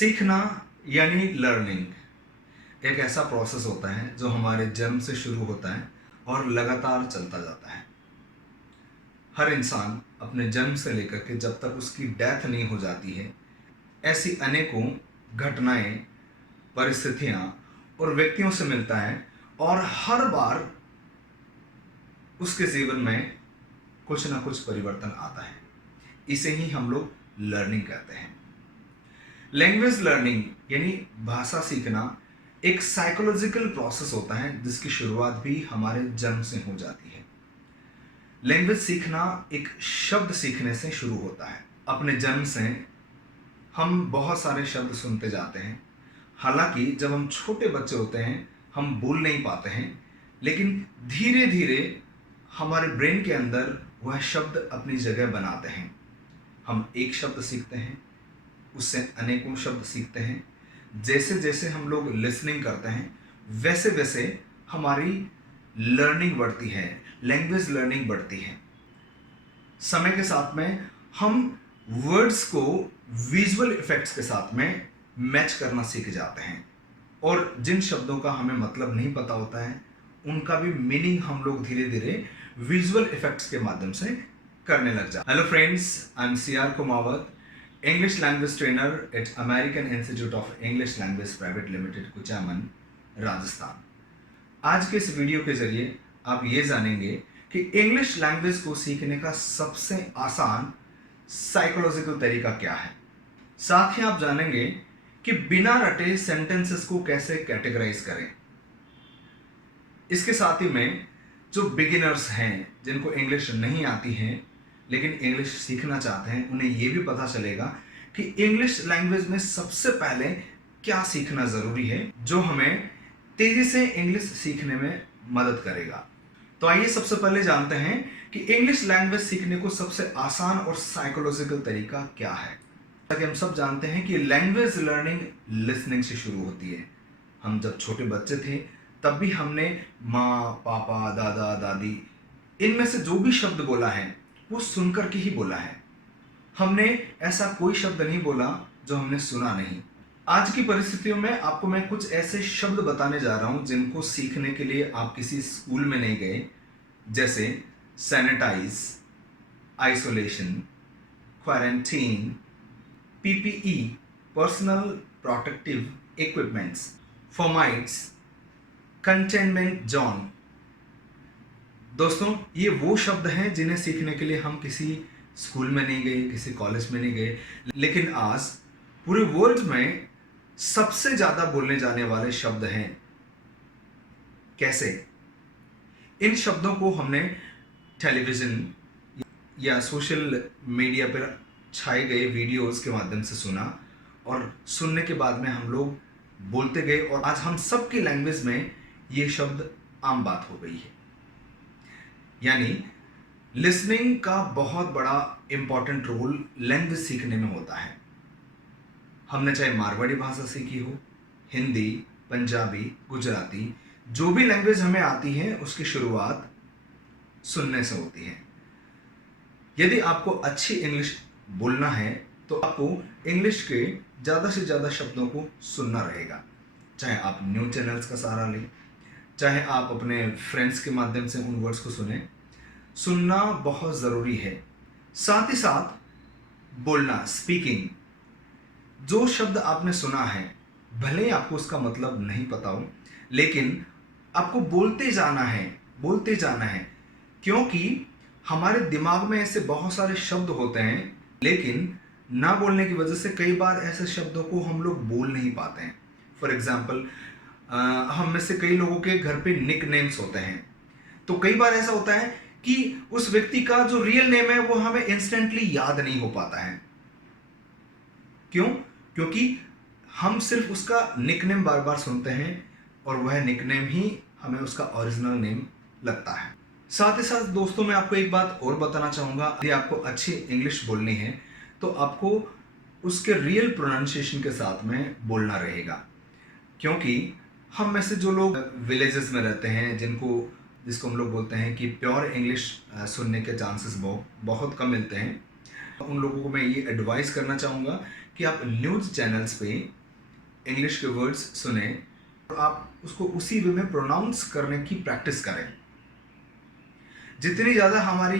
सीखना यानी लर्निंग एक ऐसा प्रोसेस होता है जो हमारे जन्म से शुरू होता है और लगातार चलता जाता है। हर इंसान अपने जन्म से लेकर के जब तक उसकी डेथ नहीं हो जाती है, ऐसी अनेकों घटनाएं, परिस्थितियां और व्यक्तियों से मिलता है और हर बार उसके जीवन में कुछ ना कुछ परिवर्तन आता है। इसे ही हम लोग लर्निंग कहते हैं। लैंग्वेज लर्निंग यानी भाषा सीखना एक साइकोलॉजिकल प्रोसेस होता है जिसकी शुरुआत भी हमारे जन्म से हो जाती है। लैंग्वेज सीखना एक शब्द सीखने से शुरू होता है। अपने जन्म से हम बहुत सारे शब्द सुनते जाते हैं। हालांकि जब हम छोटे बच्चे होते हैं हम बोल नहीं पाते हैं, लेकिन धीरे धीरे हमारे ब्रेन के अंदर वह शब्द अपनी जगह बनाते हैं। हम एक शब्द सीखते हैं, उससे अनेकों शब्द सीखते हैं। जैसे जैसे हम लोग लिसनिंग करते हैं वैसे वैसे हमारी लर्निंग बढ़ती है, लैंग्वेज लर्निंग बढ़ती है। समय के साथ में हम वर्ड्स को विजुअल इफेक्ट्स के साथ में मैच करना सीख जाते हैं और जिन शब्दों का हमें मतलब नहीं पता होता है उनका भी मीनिंग हम लोग धीरे धीरे विजुअल इफेक्ट्स के माध्यम से करने लग जाते हैं। Hello friends, I am CR Kumawat, English language trainer at American Institute of English Language Private Limited, Kuchaman, Rajasthan. आज के इस वीडियो के जरिए आप ये जानेंगे कि इंग्लिश लैंग्वेज को सीखने का सबसे आसान साइकोलॉजिकल तरीका क्या है। साथ ही आप जानेंगे कि बिना रटे सेंटेंसेस को कैसे कैटेगराइज करें। इसके साथ ही में जो बिगिनर्स हैं, जिनको इंग्लिश नहीं आती हैं लेकिन इंग्लिश सीखना चाहते हैं, उन्हें यह भी पता चलेगा कि इंग्लिश लैंग्वेज में सबसे पहले क्या सीखना जरूरी है जो हमें तेजी से इंग्लिश सीखने में मदद करेगा। तो आइए सबसे पहले जानते हैं कि इंग्लिश लैंग्वेज सीखने को सबसे आसान और साइकोलॉजिकल तरीका क्या है। ताकि हम सब जानते हैं कि लैंग्वेज लर्निंग लिसनिंग से शुरू होती है। हम जब छोटे बच्चे थे तब भी हमने माँ, पापा, दादा, दादी, इनमें से जो भी शब्द बोला है वो सुनकर के ही बोला है। हमने ऐसा कोई शब्द नहीं बोला जो हमने सुना नहीं। आज की परिस्थितियों में आपको मैं कुछ ऐसे शब्द बताने जा रहा हूं जिनको सीखने के लिए आप किसी स्कूल में नहीं गए, जैसे sanitize, isolation, quarantine, PPE, personal protective equipments, fomites, containment zone. दोस्तों, ये वो शब्द हैं जिन्हें सीखने के लिए हम किसी स्कूल में नहीं गए, किसी कॉलेज में नहीं गए, लेकिन आज पूरे वर्ल्ड में सबसे ज्यादा बोलने जाने वाले शब्द हैं। कैसे? इन शब्दों को हमने टेलीविजन या सोशल मीडिया पर छाए गए वीडियोस के माध्यम से सुना और सुनने के बाद में हम लोग बोलते गए और आज हम सबकी लैंग्वेज में ये शब्द आम बात हो गई है। यानी लिसनिंग का बहुत बड़ा इंपॉर्टेंट रोल लैंग्वेज सीखने में होता है। हमने चाहे मारवाड़ी भाषा सीखी हो, हिंदी, पंजाबी, गुजराती, जो भी लैंग्वेज हमें आती है उसकी शुरुआत सुनने से होती है। यदि आपको अच्छी इंग्लिश बोलना है तो आपको इंग्लिश के ज़्यादा से ज़्यादा शब्दों को सुनना रहेगा। चाहे आप न्यूज़ चैनल्स का सहारा लें, चाहे आप अपने फ्रेंड्स के माध्यम से उन वर्ड्स को सुने। सुनना बहुत ज़रूरी है। साथ ही साथ बोलना, स्पीकिंग। जो शब्द आपने सुना है भले ही आपको उसका मतलब नहीं पता हो, लेकिन आपको बोलते जाना है, बोलते जाना है, क्योंकि हमारे दिमाग में ऐसे बहुत सारे शब्द होते हैं लेकिन ना बोलने की वजह से कई बार ऐसे शब्दों को हम लोग बोल नहीं पाते हैं। फॉर एग्जाम्पल, हम में से कई लोगों के घर पे निक नेम्स होते हैं, तो कई बार ऐसा होता है कि उस व्यक्ति का जो रियल नेम है वो हमें इंस्टेंटली याद नहीं हो पाता है। क्यों? क्योंकि हम सिर्फ उसका निकनेम बार बार सुनते हैं और वह निकनेम ही हमें उसका ओरिजिनल नेम लगता है। साथ ही साथ दोस्तों, मैं आपको एक बात और बताना चाहूँगा, यदि आपको अच्छी इंग्लिश बोलनी है तो आपको उसके रियल प्रोनाउंसिएशन के साथ में बोलना रहेगा। क्योंकि हम में से जो लोग विलेजेस में रहते हैं, जिसको हम लोग बोलते हैं कि प्योर इंग्लिश सुनने के चांसेस बहुत कम मिलते हैं, उन लोगों को मैं ये एडवाइस करना चाहूँगा कि आप न्यूज़ चैनल्स पे इंग्लिश के वर्ड्स सुने और आप उसको उसी वे में प्रोनाउंस करने की प्रैक्टिस करें। जितनी ज़्यादा हमारी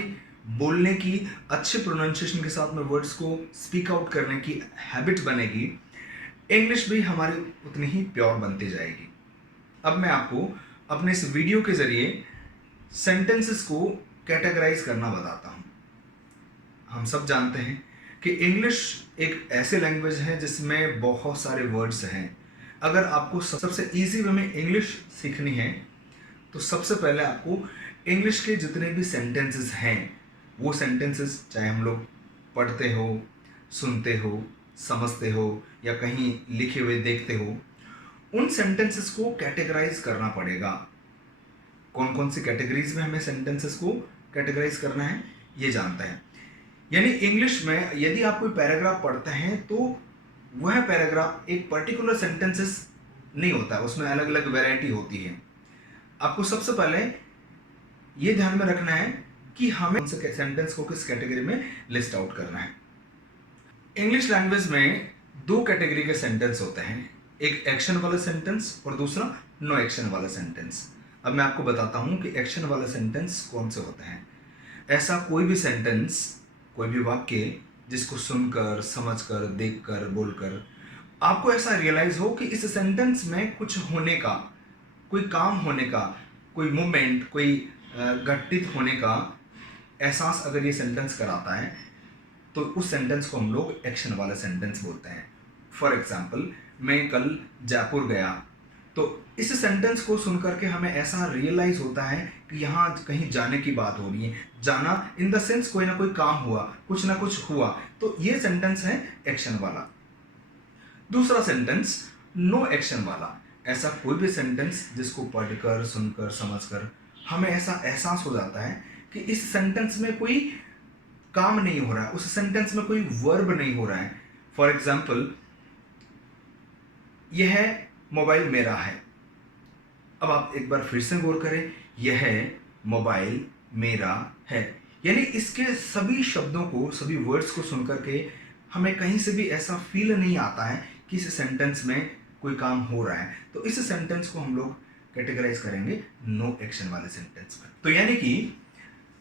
बोलने की अच्छे प्रोनाउंसिएशन के साथ में वर्ड्स को स्पीक आउट करने की हैबिट बनेगी, इंग्लिश भी हमारी उतनी ही प्योर बनती जाएगी। अब मैं आपको अपने इस वीडियो के ज़रिए सेंटेंसेस को कैटेगराइज करना बताता हूँ। हम सब जानते हैं कि इंग्लिश एक ऐसे लैंग्वेज है जिसमें बहुत सारे वर्ड्स हैं। अगर आपको सबसे इजी वे में इंग्लिश सीखनी है तो सबसे पहले आपको इंग्लिश के जितने भी सेंटेंसेस हैं, वो सेंटेंसेस चाहे हम लोग पढ़ते हो, सुनते हो, समझते हो या कहीं लिखे हुए देखते हो, उन सेंटेंसेस को कैटेगराइज करना पड़ेगा। कौन कौन सी कैटेगरीज में हमें सेंटेंसेस को कैटेगराइज करना है ये जानते हैं। यानी इंग्लिश में यदि आप कोई पैराग्राफ पढ़ते हैं तो वह पैराग्राफ एक पर्टिकुलर सेंटेंसेस नहीं होता है, उसमें अलग अलग वैरायटी होती है। आपको सबसे पहले ये ध्यान में रखना है कि हमें सेंटेंस को किस कैटेगरी में लिस्ट आउट करना है। इंग्लिश लैंग्वेज में दो कैटेगरी के सेंटेंस होते हैं, एक एक्शन वाला सेंटेंस और दूसरा नो एक्शन वाला सेंटेंस। अब मैं आपको बताता हूं कि एक्शन वाला सेंटेंस कौन से होते हैं। ऐसा कोई भी सेंटेंस, कोई भी वाक्य जिसको सुनकर, समझकर, देखकर, बोलकर आपको ऐसा रियलाइज हो कि इस सेंटेंस में कुछ होने का, कोई काम होने का, कोई मूवमेंट, कोई घटित होने का एहसास अगर ये सेंटेंस कराता है तो उस सेंटेंस को हम लोग एक्शन वाला सेंटेंस बोलते हैं। फॉर एग्जाम्पल, मैं कल जयपुर गया, तो इस सेंटेंस को सुनकर के हमें ऐसा रियलाइज होता है कि यहाँ कहीं जाने की बात हो रही है। जाना इन द सेंस कोई ना कोई काम हुआ, कुछ ना कुछ हुआ, तो ये सेंटेंस है एक्शन वाला। दूसरा सेंटेंस नो एक्शन वाला, ऐसा कोई भी सेंटेंस जिसको पढ़कर, सुनकर, समझकर हमें ऐसा एहसास हो जाता है कि इस सेंटेंस में कोई काम नहीं हो रहा है, उस सेंटेंस में कोई वर्ब नहीं हो रहा है। फॉर एग्जाम्पल, यह मोबाइल मेरा है। अब आप एक बार फिर से गौर करें, यह मोबाइल मेरा है, यानी इसके सभी शब्दों को, सभी वर्ड्स को सुनकर के हमें कहीं से भी ऐसा फील नहीं आता है कि इस सेंटेंस में कोई काम हो रहा है। तो इस सेंटेंस को हम लोग कैटेगराइज करेंगे नो एक्शन वाले सेंटेंस में। तो यानी कि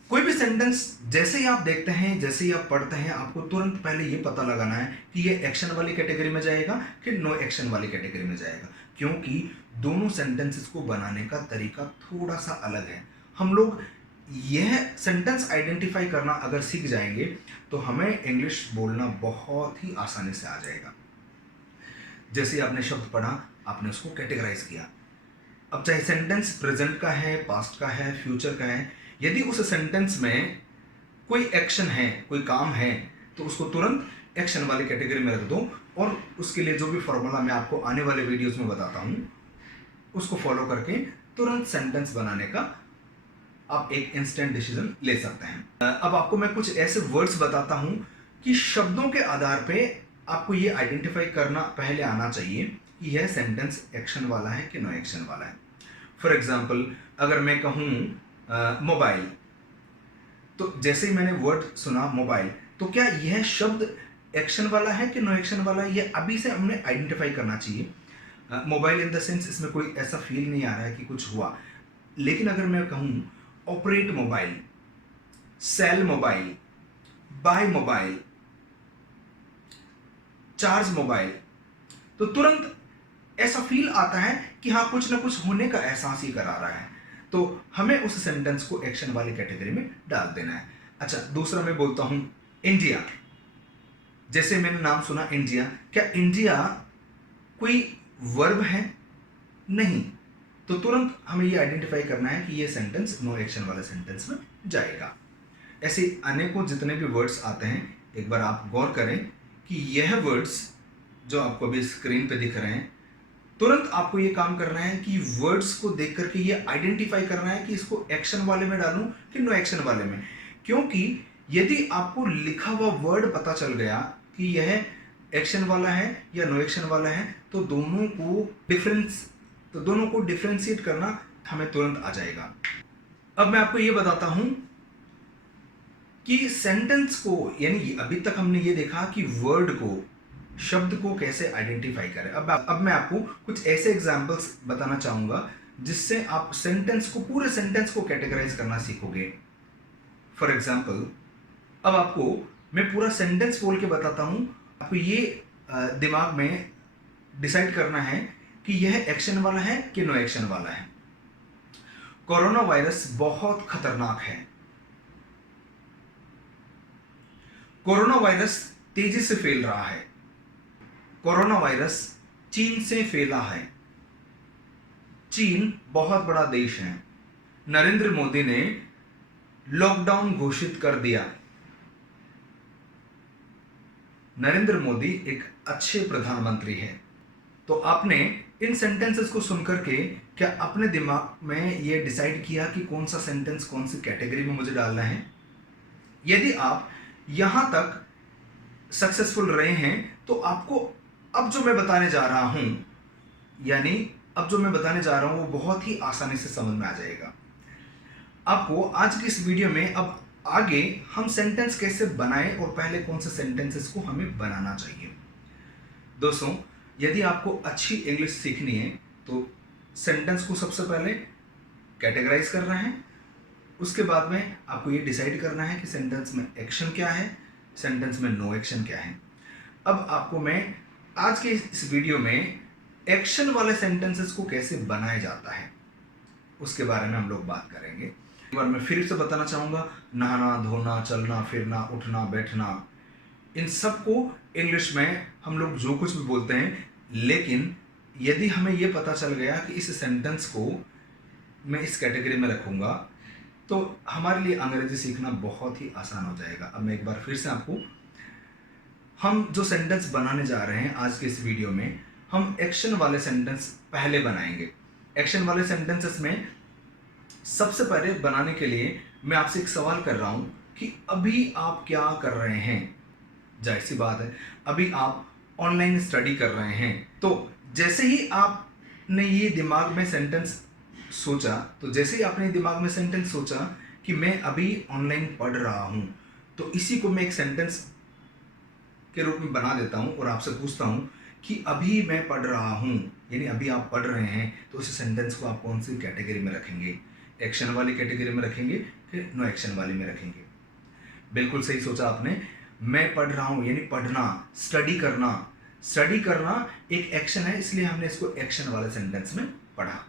कोई भी सेंटेंस जैसे ही आप देखते हैं, जैसे ही आप पढ़ते हैं, आपको तुरंत पहले ये पता लगाना है कि ये एक्शन वाली कैटेगरी में जाएगा कि नो एक्शन वाली कैटेगरी में जाएगा, क्योंकि दोनों सेंटेंसेस को बनाने का तरीका थोड़ा सा अलग है। हम लोग यह सेंटेंस आइडेंटिफाई करना अगर सीख जाएंगे तो हमें इंग्लिश बोलना बहुत ही आसानी से आ जाएगा। जैसे आपने शब्द पढ़ा, आपने उसको कैटेगराइज किया। अब चाहे सेंटेंस प्रेजेंट का है, पास्ट का है, फ्यूचर का है, यदि उस सेंटेंस में कोई एक्शन है, कोई काम है, तो उसको तुरंत एक्शन वाली कैटेगरी में रख दो और उसके लिए जो भी फॉर्मूला मैं आपको आने वाले वीडियोस में बताता हूं, उसको फॉलो करके तुरंत सेंटेंस बनाने का आप एक इंस्टेंट डिसीजन ले सकते हैं। अब आपको मैं कुछ ऐसे वर्ड्स बताता हूं कि शब्दों के आधार पे आपको ये आइडेंटिफाई करना पहले आना चाहिए कि यह सेंटेंस एक्शन वाला है कि नो एक्शन वाला है। फॉर एग्जाम्पल, अगर मैं कहूँ मोबाइल, तो जैसे ही मैंने वर्ड सुना मोबाइल, तो क्या यह शब्द एक्शन वाला है कि नो एक्शन वाला है, यह अभी से हमने आइडेंटिफाई करना चाहिए। मोबाइल इन द सेंस इसमें कोई ऐसा फील नहीं आ रहा है कि कुछ हुआ। लेकिन अगर मैं कहूँ operate mobile, sell mobile, buy mobile, charge mobile, तो तुरंत ऐसा फील आता है कि हाँ कुछ ना कुछ होने का एहसास ही करा रहा है। तो हमें उस सेंटेंस को एक्शन वाली कैटेगरी में डाल देना है। अच्छा, दूसरा मैं बोलता हूं इंडिया। जैसे मैंने नाम सुना इंडिया, क्या इंडिया कोई वर्ब है? नहीं। तो तुरंत हमें ये आइडेंटिफाई करना है कि ये सेंटेंस नो एक्शन वाले सेंटेंस में जाएगा। ऐसे अनेकों जितने भी वर्ड्स आते हैं, एक बार आप गौर करें कि यह वर्ड्स जो आपको अभी स्क्रीन पे दिख रहे हैं, तुरंत आपको ये काम करना है कि वर्ड्स को देख करके ये आइडेंटिफाई करना है कि इसको एक्शन वाले में डालूं कि नो एक्शन वाले में। क्योंकि यदि आपको लिखा हुआ वर्ड पता चल गया कि यह एक्शन वाला है या नो एक्शन वाला है, तो दोनों को डिफरेंशिएट करना हमें तुरंत आ जाएगा। अब मैं आपको ये बताता हूं कि सेंटेंस को, यानी अभी तक हमने ये देखा कि वर्ड को, शब्द को कैसे आइडेंटिफाई करें। अब मैं आपको कुछ ऐसे एग्जांपल्स बताना चाहूंगा जिससे आप सेंटेंस को, पूरे सेंटेंस को कैटेगराइज करना सीखोगे। फॉर एग्जाम्पल, अब आपको मैं पूरा सेंटेंस बोल के बताता हूं, आपको ये दिमाग में डिसाइड करना है कि यह एक्शन वाला है कि नो एक्शन वाला है। कोरोना वायरस बहुत खतरनाक है। कोरोना वायरस तेजी से फैल रहा है। कोरोना वायरस चीन से फैला है। चीन बहुत बड़ा देश है। नरेंद्र मोदी ने लॉकडाउन घोषित कर दिया। नरेंद्र मोदी एक अच्छे प्रधानमंत्री हैं। तो आपने इन सेंटेंसेस को सुनकर के क्या अपने दिमाग में ये डिसाइड किया कि कौन सा सेंटेंस कौन सी कैटेगरी में मुझे डालना है? यदि आप यहां तक सक्सेसफुल रहे हैं तो आपको अब जो मैं बताने जा रहा हूं, यानी अब जो मैं बताने जा रहा हूं वो बहुत ही आसानी से समझ में आ जाएगा आपको। आज की इस वीडियो में अब आगे हम सेंटेंस कैसे बनाएं और पहले कौन से सेंटेंसेस को हमें बनाना चाहिए। दोस्तों, यदि आपको अच्छी इंग्लिश सीखनी है तो सेंटेंस को सबसे पहले कैटेगराइज करना है। उसके बाद में आपको ये डिसाइड करना है कि सेंटेंस में एक्शन क्या है, सेंटेंस में नो एक्शन क्या है। अब आपको मैं आज के इस वीडियो में एक्शन वाले सेंटेंसेस को कैसे बनाया जाता है उसके बारे में हम लोग बात करेंगे। एक बार मैं फिर से बताना चाहूँगा, नहाना, धोना, चलना, फिरना, उठना, बैठना, इन सब को इंग्लिश में हम लोग जो कुछ भी बोलते हैं, लेकिन यदि हमें यह पता चल गया कि इस सेंटेंस को मैं इस कैटेगरी में रखूँगा तो हमारे लिए अंग्रेजी सीखना बहुत ही आसान हो जाएगा। अब मैं एक बार फिर से आपको, हम जो सेंटेंस बनाने जा रहे हैं आज के इस वीडियो में, हम एक्शन वाले सेंटेंस पहले बनाएंगे। एक्शन वाले सेंटेंसेस में सबसे पहले बनाने के लिए मैं आपसे एक सवाल कर रहा हूं कि अभी आप क्या कर रहे हैं। जाहिर सी बात है, अभी आप ऑनलाइन स्टडी कर रहे हैं। तो जैसे ही आपने ये दिमाग में सेंटेंस सोचा, तो जैसे ही आपने दिमाग में सेंटेंस सोचा कि मैं अभी ऑनलाइन पढ़ रहा हूं, तो इसी को मैं एक सेंटेंस के रूप में बना देता हूं और आपसे पूछता हूं कि अभी मैं पढ़ रहा हूं, यानी अभी आप पढ़ रहे हैं, तो इस सेंटेंस को आप कौन सी कैटेगरी में रखेंगे? एक्शन वाली कैटेगरी में रखेंगे कि नो एक्शन वाली में रखेंगे? बिल्कुल सही सोचा आपने। मैं पढ़ रहा हूं यानी पढ़ना, स्टडी करना। स्टडी करना एक एक्शन है, इसलिए हमने इसको एक्शन वाले सेंटेंस में पढ़ा।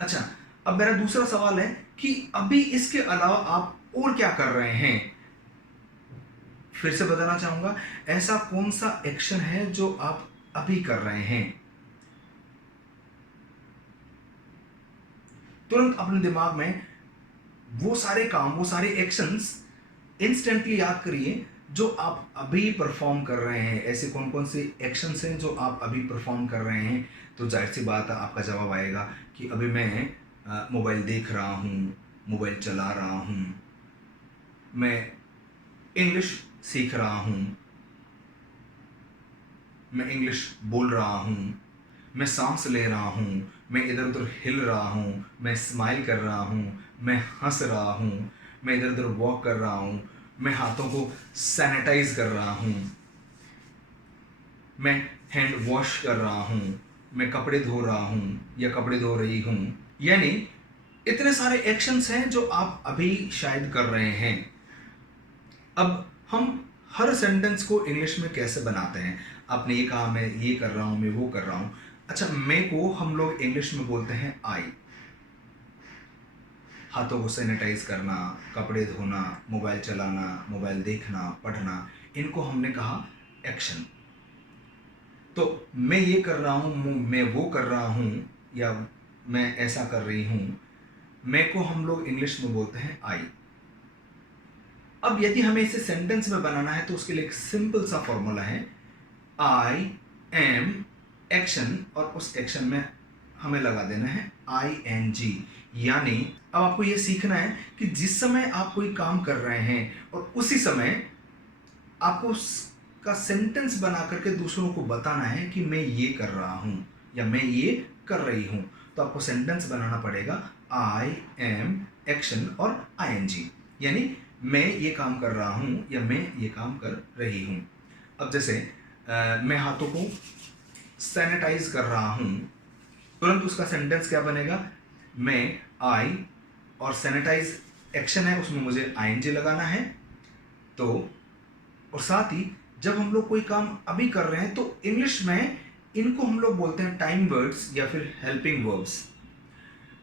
अच्छा, अब मेरा दूसरा सवाल है कि अभी इसके अलावा आप और क्या कर रहे हैं? फिर से बताना चाहूंगा, ऐसा कौन सा एक्शन है जो आप अभी कर रहे हैं? तुरंत अपने दिमाग में वो सारे काम, वो सारे एक्शंस इंस्टेंटली याद करिए जो आप अभी परफॉर्म कर रहे हैं। ऐसे कौन कौन से एक्शंस हैं जो आप अभी परफॉर्म कर रहे हैं? तो जाहिर सी बात है आपका जवाब आएगा कि अभी मैं मोबाइल देख रहा हूँ, मोबाइल चला रहा हूँ, मैं इंग्लिश सीख रहा हूँ, मैं इंग्लिश बोल रहा हूँ, मैं सांस ले रहा हूँ, मैं इधर उधर हिल रहा हूँ, मैं स्माइल कर रहा हूँ, मैं हंस रहा हूँ, मैं इधर उधर वॉक कर रहा हूँ, मैं हाथों को सैनिटाइज कर रहा हूँ, मैं हैंड वॉश कर रहा हूँ, मैं कपड़े धो रहा हूँ या कपड़े धो रही हूँ। यानी इतने सारे एक्शंस हैं जो आप अभी शायद कर रहे हैं। अब हम हर सेंटेंस को इंग्लिश में कैसे बनाते हैं? आपने ये कहा मैं ये कर रहा हूँ, मैं वो कर रहा हूँ। अच्छा, मैं को हम लोग इंग्लिश में बोलते हैं आई। हाथों को सैनिटाइज करना, कपड़े धोना, मोबाइल चलाना, मोबाइल देखना, पढ़ना, इनको हमने कहा एक्शन। तो मैं ये कर रहा हूँ, मैं वो कर रहा हूँ, या मैं ऐसा कर रही हूँ, मैं को हम लोग इंग्लिश में बोलते हैं आई। अब यदि हमें इसे सेंटेंस में बनाना है तो उसके लिए एक सिंपल सा फॉर्मूला है, आई एम एक्शन, और उस एक्शन में हमें लगा देना है ING। यानी अब आपको यह सीखना है कि जिस समय आप कोई काम कर रहे हैं और उसी समय आपको उसका सेंटेंस बना करके दूसरों को बताना है कि मैं ये कर रहा हूं या मैं ये कर रही हूं, तो आपको सेंटेंस बनाना पड़ेगा I am एक्शन और ING। यानी मैं ये काम कर रहा हूँ या मैं ये काम कर रही हूँ। अब जैसे मैं हाथों को सैनिटाइज कर रहा हूँ, तुरंत उसका सेंटेंस क्या बनेगा? मैं आई और सैनिटाइज एक्शन है, उसमें मुझे आईएनजी लगाना है। तो और साथ ही जब हम लोग कोई काम अभी कर रहे हैं तो इंग्लिश में इनको हम लोग बोलते हैं टाइम वर्ड्स या फिर हेल्पिंग वर्ब्स।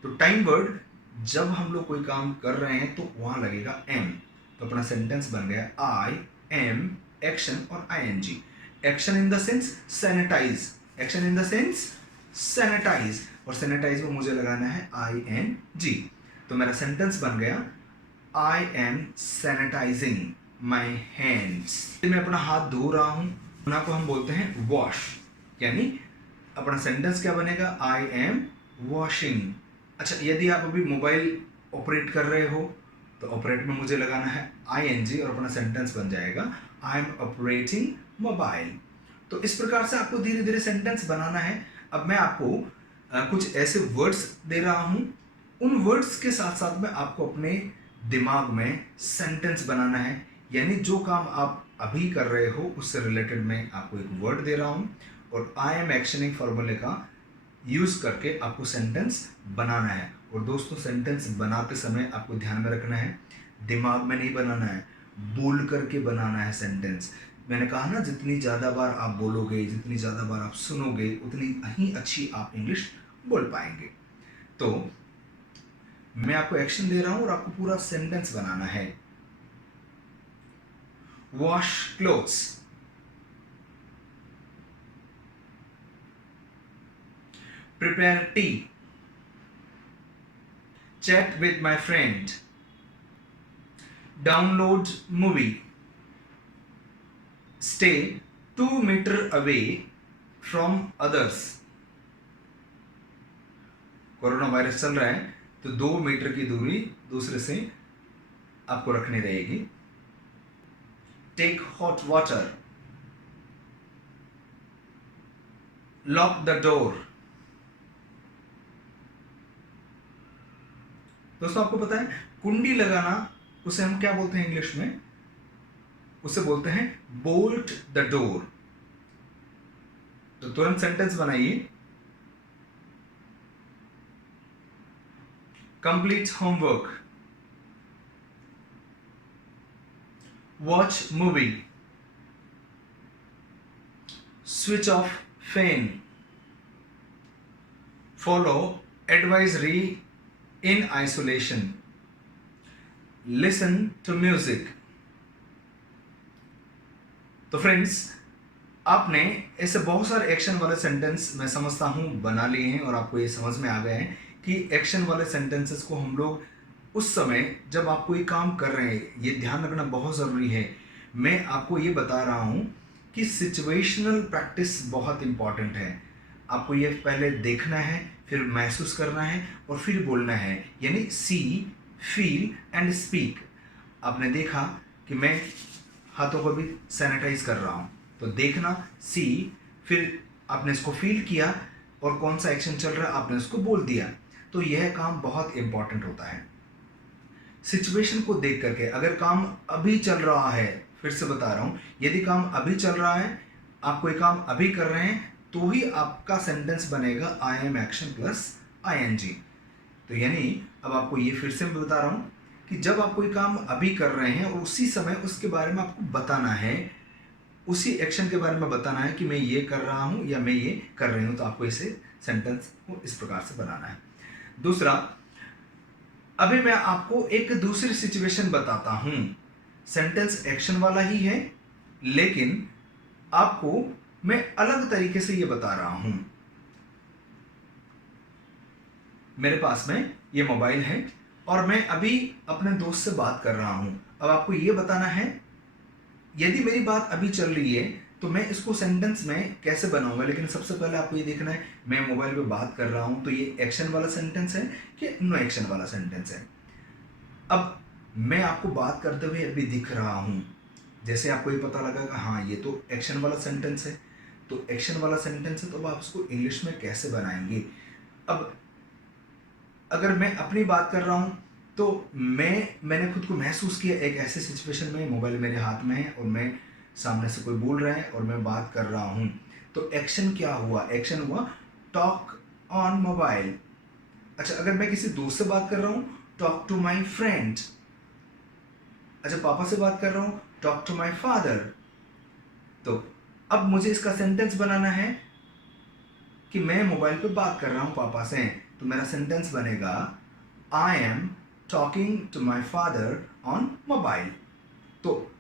तो टाइम वर्ड जब हम लोग कोई काम कर रहे हैं तो वहां लगेगा एम। तो अपना सेंटेंस बन गया आई एम एक्शन और ING. Action in the sense sanitize, action in the sense sanitize, और सैनिटाइज में मुझे लगाना है आई एन जी। तो मेरा सेंटेंस बन गया I am sanitizing my hands. मैं अपना हाथ धो रहा हूं, धोना को हम बोलते हैं वॉश, यानी अपना सेंटेंस क्या बनेगा? I M washing. अच्छा, यदि आप अभी मोबाइल ऑपरेट कर रहे हो तो ऑपरेट में मुझे लगाना है आईएनजी और अपना सेंटेंस बन जाएगा आई एम ऑपरेटिंग मोबाइल। तो इस प्रकार से आपको धीरे धीरे सेंटेंस बनाना है। अब मैं आपको कुछ ऐसे वर्ड्स दे रहा हूं, उन वर्ड्स के साथ साथ में आपको अपने दिमाग में सेंटेंस बनाना है। यानी जो काम आप अभी कर रहे हो उससे रिलेटेड मैं आपको एक वर्ड दे रहा हूं और आई एम एक्शनिंग फॉर्मूले का यूज करके आपको सेंटेंस बनाना है। और दोस्तों, सेंटेंस बनाते समय आपको ध्यान में रखना है, दिमाग में नहीं बनाना है, बोल करके बनाना है सेंटेंस। मैंने कहा ना, जितनी ज़्यादा बार आप बोलोगे, जितनी ज़्यादा बार आप सुनोगे, उतनी ही अच्छी आप इंग्लिश बोल पाएंगे। तो मैं आपको एक्शन दे रहा हूं और आपको पूरा सेंटेंस बनाना है। Wash clothes, prepare tea, chat with my friend, download movie, stay 2 meter away from others। Corona virus चल रहा है तो 2 मीटर की दूरी दूसरे से आपको रखनी रहेगी। Take hot water, lock the door. दोस्तों, आपको पता है कुंडी लगाना उसे हम क्या बोलते हैं इंग्लिश में? उसे बोलते हैं बोल्ट द डोर। तो तुरंत सेंटेंस बनाइए, complete homework, watch movie, switch off fan, follow advisory in isolation, listen to music. तो फ्रेंड्स, आपने ऐसे बहुत सारे एक्शन वाले सेंटेंस मैं समझता हूं बना लिए हैं और आपको ये समझ में आ गए हैं कि एक्शन वाले सेंटेंसेस को हम लोग उस समय जब आप कोई काम कर रहे हैं, ये ध्यान रखना बहुत ज़रूरी है। मैं आपको ये बता रहा हूं कि सिचुएशनल प्रैक्टिस बहुत इंपॉर्टेंट है। आपको ये पहले देखना है, फिर महसूस करना है और फिर बोलना है, यानी सी, फील एंड स्पीक। आपने देखा कि मैं हाथों को भी सैनिटाइज कर रहा हूँ, तो देखना, सी, फिर आपने इसको फील किया और कौन सा एक्शन चल रहा है आपने उसको बोल दिया। तो यह काम बहुत इंपॉर्टेंट होता है। सिचुएशन को देख करके, अगर काम अभी चल रहा है, फिर से बता रहा हूँ, यदि काम अभी चल रहा है, आप कोई काम अभी कर रहे हैं, तो ही आपका सेंटेंस बनेगा I am action plus ING. तो यानी अब आपको ये फिर से मैं बता रहा हूँ कि जब आप कोई काम अभी कर रहे हैं और उसी समय उसके बारे में आपको बताना है, उसी एक्शन के बारे में बताना है कि मैं ये कर रहा हूँ या मैं ये कर रही हूँ, तो आपको इसे सेंटेंस को इस प्रकार से बनाना है। दूसरा, अभी मैं आपको एक दूसरी सिचुएशन बताता हूँ। सेंटेंस एक्शन वाला ही है, लेकिन आपको मैं अलग तरीके से ये बता रहा हूँ। मेरे पास में ये मोबाइल है और मैं अभी अपने दोस्त से बात कर रहा हूं। अब आपको ये बताना है, यदि मेरी बात अभी चल रही है तो मैं इसको सेंटेंस में कैसे बनाऊंगा। लेकिन सबसे पहले आपको ये देखना है, मैं मोबाइल पे बात कर रहा हूं तो ये एक्शन वाला सेंटेंस है कि नो एक्शन वाला सेंटेंस है। अब मैं आपको बात करते हुए अभी दिख रहा हूं, जैसे आपको ये पता लगा कि हाँ, ये तो एक्शन वाला सेंटेंस है। तो एक्शन वाला सेंटेंस है, तो अब आप उसको इंग्लिश में कैसे बनाएंगे? अब अगर मैं अपनी बात कर रहा हूँ तो मैंने खुद को महसूस किया एक ऐसे सिचुएशन में, मोबाइल मेरे हाथ में है और मैं सामने से कोई बोल रहा है और मैं बात कर रहा हूँ। तो एक्शन क्या हुआ? एक्शन हुआ टॉक ऑन मोबाइल। अच्छा, अगर मैं किसी दोस्त से बात कर रहा हूँ, टॉक टू माई फ्रेंड। अच्छा, पापा से बात कर रहा हूँ, टॉक टू माई फादर। तो अब मुझे इसका सेंटेंस बनाना है कि मैं मोबाइल पे बात कर रहा हूँ पापा से, तो मेरा सेंटेंस बनेगा I am talking to my father on mobile. तो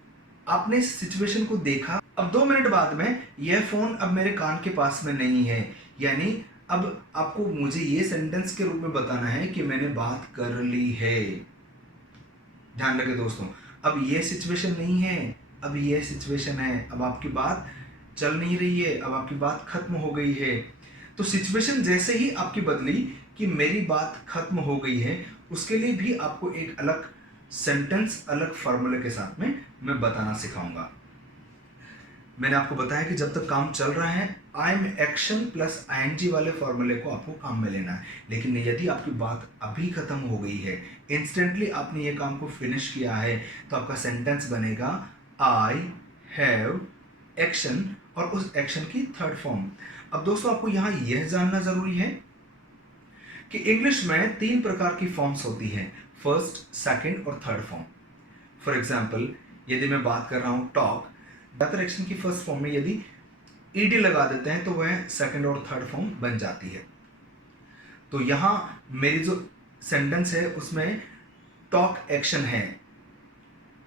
आपने इस सिचुएशन को देखा। अब 2 मिनट बाद में यह फोन अब मेरे कान के पास में नहीं है, यानी अब आपको मुझे ये सेंटेंस के रूप में बताना है कि मैंने बात कर ली है। ध्यान रखें दोस्तों, अब ये सिचुएशन नहीं है, अब ये सिचुएशन है। अब आपकी बात चल नहीं रही है, अब आपकी बात खत्म हो गई है। तो सिचुएशन जैसे ही आपकी बदली कि मेरी बात खत्म हो गई है, उसके लिए भी आपको एक अलग सेंटेंस, अलग फॉर्मूले के साथ में मैं बताना सिखाऊंगा। मैंने आपको बताया कि जब तक काम चल रहा है I am action plus ING वाले फॉर्मूले को आपको काम में लेना है। लेकिन यदि आपकी बात अभी खत्म हो गई है, इंस्टेंटली आपने ये काम को फिनिश किया है, तो आपका सेंटेंस बनेगा आई हैव एक्शन और उस एक्शन की थर्ड फॉर्म। अब दोस्तों आपको यहाँ यह जानना जरूरी है कि इंग्लिश में 3 प्रकार की फॉर्म्स होती हैं, फर्स्ट, सेकंड और थर्ड फॉर्म। फॉर एग्जाम्पल, यदि मैं बात कर रहा हूँ टॉक, ज़्यादातर एक्शन की फर्स्ट फॉर्म में यदि ईडी लगा देते हैं तो वह सेकंड और थर्ड फॉर्म बन जाती है। तो यहाँ मेरी जो सेंटेंस है उसमें टॉक एक्शन है,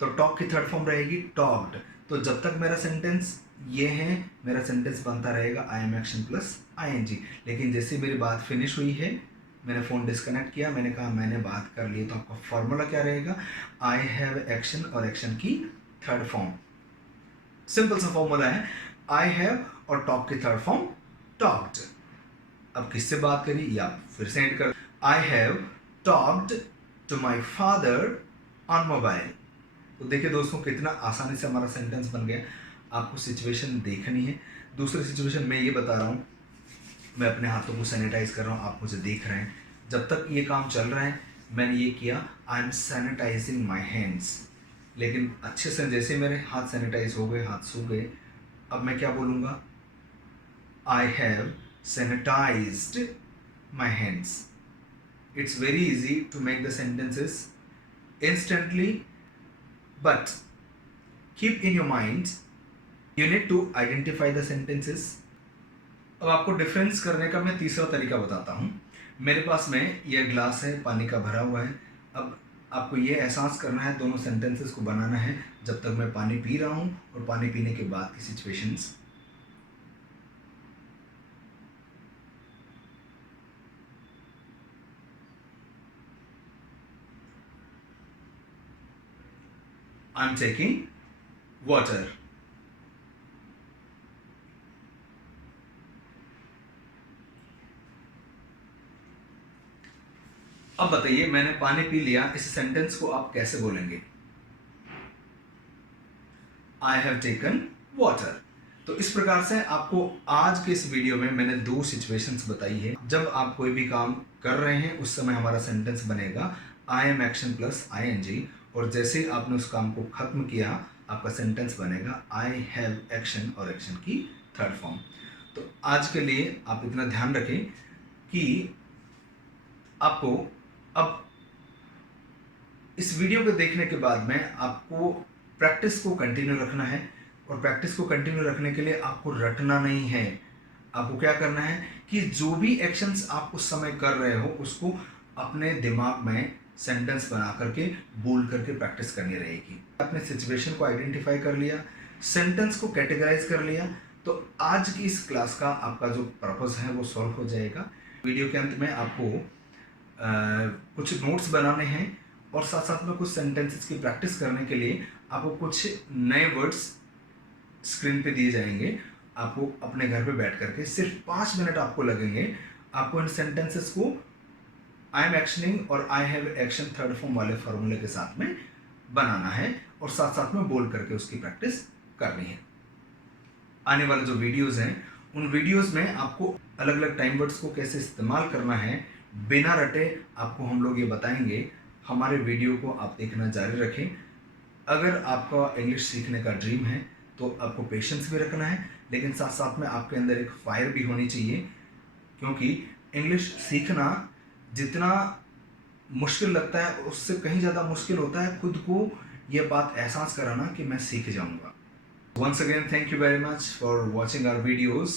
तो टॉक की थर्ड फॉर्म रहेगी टॉक्ड। तो जब तक मेरा सेंटेंस ये है, मेरा सेंटेंस बनता रहेगा I am action plus ING. लेकिन जैसे मेरी बात फिनिश हुई है, मैंने फ़ोन डिस्कनेक्ट किया, मैंने कहा मैंने बात कर ली, तो आपका फॉर्मूला क्या रहेगा? आई हैव एक्शन और एक्शन की थर्ड फॉर्म। सिंपल सा फॉर्मूला है, आई हैव और टॉक की थर्ड फॉर्म टॉक्ड। अब किससे बात करी या फिर से एंड कर, I have talked to my father on mobile. तो देखिए दोस्तों कितना आसानी से हमारा सेंटेंस बन गया। आपको सिचुएशन देखनी है। दूसरी सिचुएशन मैं ये बता रहा हूँ, मैं अपने हाथों को सैनिटाइज कर रहा हूँ, आप मुझे देख रहे हैं। जब तक ये काम चल रहा है मैंने ये किया, I am sanitizing my hands. लेकिन अच्छे से जैसे मेरे हाथ सैनिटाइज हो गए, हाथ सूख गए, अब मैं क्या बोलूँगा? I have sanitized my hands. It's very easy to make the sentences instantly, but keep in your mind you need to identify the sentences. अब आपको डिफरेंस करने का मैं तीसरा तरीका बताता हूँ। मेरे पास में यह ग्लास है, पानी का भरा हुआ है। अब आपको ये एहसास करना है, दोनों सेंटेंसेस को बनाना है जब तक मैं पानी पी रहा हूँ और पानी पीने के बाद की सिचुएशंस। I'm taking water. अब बताइए, मैंने पानी पी लिया, इस सेंटेंस को आप कैसे बोलेंगे? I have taken water. तो इस प्रकार से आपको आज के इस वीडियो में मैंने 2 सिचुएशंस बताई है। जब आप कोई भी काम कर रहे हैं उस समय हमारा सेंटेंस बनेगा I am action plus ING, और जैसे ही आपने उस काम को खत्म किया आपका सेंटेंस बनेगा आई हैव एक्शन और एक्शन की थर्ड फॉर्म। तो आज के लिए आप इतना ध्यान रखें कि आपको अब इस वीडियो को देखने के बाद में आपको प्रैक्टिस को कंटिन्यू रखना है, और प्रैक्टिस को कंटिन्यू रखने के लिए आपको रटना नहीं है। आपको क्या करना है कि जो भी एक्शंस आप उस समय कर रहे हो उसको अपने दिमाग में सेंटेंस बना करके बोल करके प्रैक्टिस करनी रहेगी। आपने सिचुएशन को आइडेंटिफाई कर लिया, सेंटेंस को कैटेगराइज कर लिया, तो आज की इस क्लास का आपका जो पर्पस है वो सॉल्व हो जाएगा। वीडियो के अंत में आपको कुछ नोट्स बनाने हैं और साथ साथ में कुछ सेंटेंसेस की प्रैक्टिस करने के लिए आपको कुछ नए वर्ड्स स्क्रीन पे दिए जाएंगे। आपको अपने घर पे बैठ करके सिर्फ 5 मिनट आपको लगेंगे, आपको इन सेंटेंसेस को आई एम एक्शनिंग और आई हैव एक्शन थर्ड फॉर्म वाले फॉर्मूले के साथ में बनाना है और साथ साथ में बोल करके उसकी प्रैक्टिस करनी है। आने वाले जो वीडियोज़ हैं उन वीडियोज़ में आपको अलग अलग टाइम वर्ड्स को कैसे इस्तेमाल करना है बिना रटे आपको हम लोग ये बताएंगे। हमारे वीडियो को आप देखना जारी रखें। अगर आपका इंग्लिश सीखने का ड्रीम है तो आपको पेशेंस भी रखना है, लेकिन साथ साथ में आपके अंदर एक फायर भी होनी चाहिए, क्योंकि इंग्लिश सीखना जितना मुश्किल लगता है उससे कहीं ज़्यादा मुश्किल होता है खुद को ये बात एहसास कराना कि मैं सीख जाऊंगा। Once again, thank you very much for watching our videos.